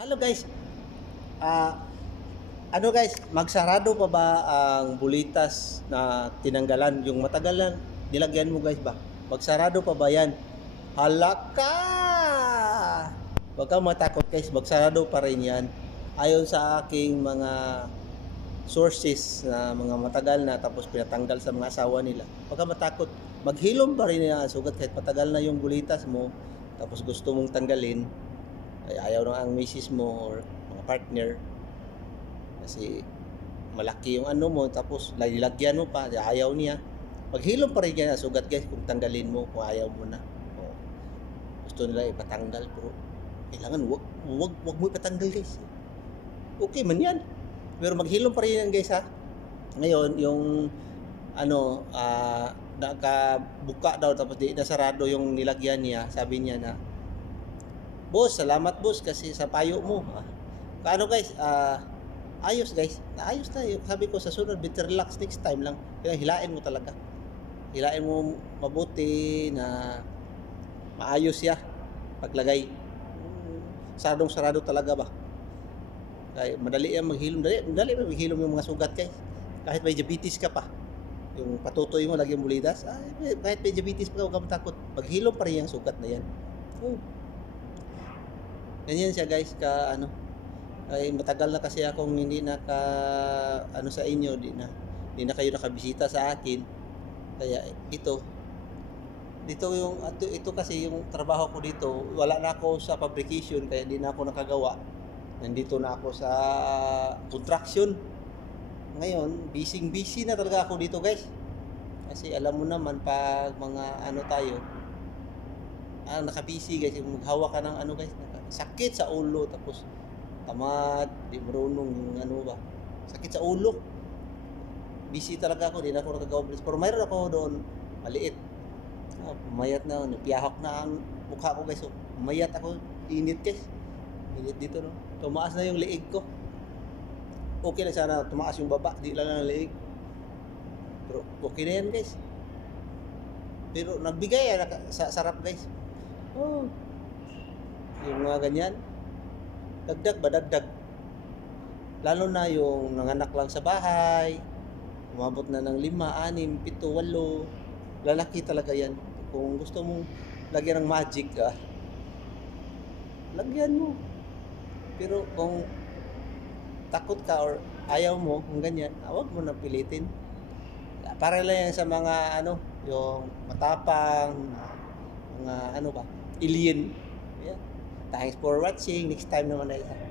Hello guys. Ah, ano guys, magsarado pa ba ang bulitas na tinanggalan yung matagalan nilagyan mo guys ba? Magsarado pa ba yan? Halaka! Huwag kang matakot guys, magsarado pa rin yan. Ayon sa aking mga sources na mga matagal na tapos pinatanggal sa mga asawa nila. Huwag kang matakot, maghilom pa rin yan sugat kahit matagal na yung bulitas mo tapos gusto mong tanggalin ay ayaw ng ang misis mo or mga partner kasi malaki yung ano mo tapos lalagyan mo pa ayaw niya, maghilom pa rin yan sugat guys kung tanggalin mo kung ayaw mo na o, gusto nila ipatanggal pero kailangan wag mo ipatanggal guys, okay man yan pero maghilom pa rin yan guys ha. Ngayon yung ano nakabuka daw tapos di nasarado yung nilagyan niya, sabi niya na boss, salamat boss kasi sa payo mo. Kaano guys, ayos guys. Naayos na. Sabi ko sa sunod, better relax next time lang. Kaya hilain mo talaga. Hilain mo mabuti na maayos siya paglagay. Saradong-sarado talaga ba? Kaya madali yan maghilom. Madali maghilom yung mga sugat guys. Kahit may diabetes ka pa. Yung patutoy mo, lagyan mo lidas. Kahit may diabetes pa ka, huwag ka matakot. Maghilom pa rin yung sugat na yan. Ganyan siya guys ka ano ay matagal na kasi akong hindi naka ano sa inyo, hindi na kayo nakabisita sa akin kaya dito yung ito kasi yung trabaho ko dito, wala na ako sa fabrication kaya hindi na ako nakagawa, nandito na ako sa construction ngayon, busy na talaga ako dito guys kasi alam mo naman pag mga ano tayo nakabisi guys, maghawa ka ng ano guys, sakit sa ulo tapos tamad, di marunong yung ano ba, sakit sa ulo, busy talaga ako, di na ako nakagawa pero mayroon ako doon maliit, pumayat na, napiyahok na ang mukha ko guys, so pumayat ako, init guys, init dito no, tumaas na yung leeg ko, okay na sana tumaas yung baba, di lang ang leeg pero okay na yan guys, pero nagbigay sarap guys. Yung mga ganyan dagdag ba dagdag lalo na yung nanganak lang sa bahay umabot na ng 5, 6, 7, 8 lalaki talaga yan kung gusto mong lagyan ng magic lagyan mo pero kung takot ka or ayaw mo kung ganyan huwag mo na pilitin para lang yan sa mga ano yung matapang mga ano ba alien. Yeah. Thanks for watching. Next time naman na isa.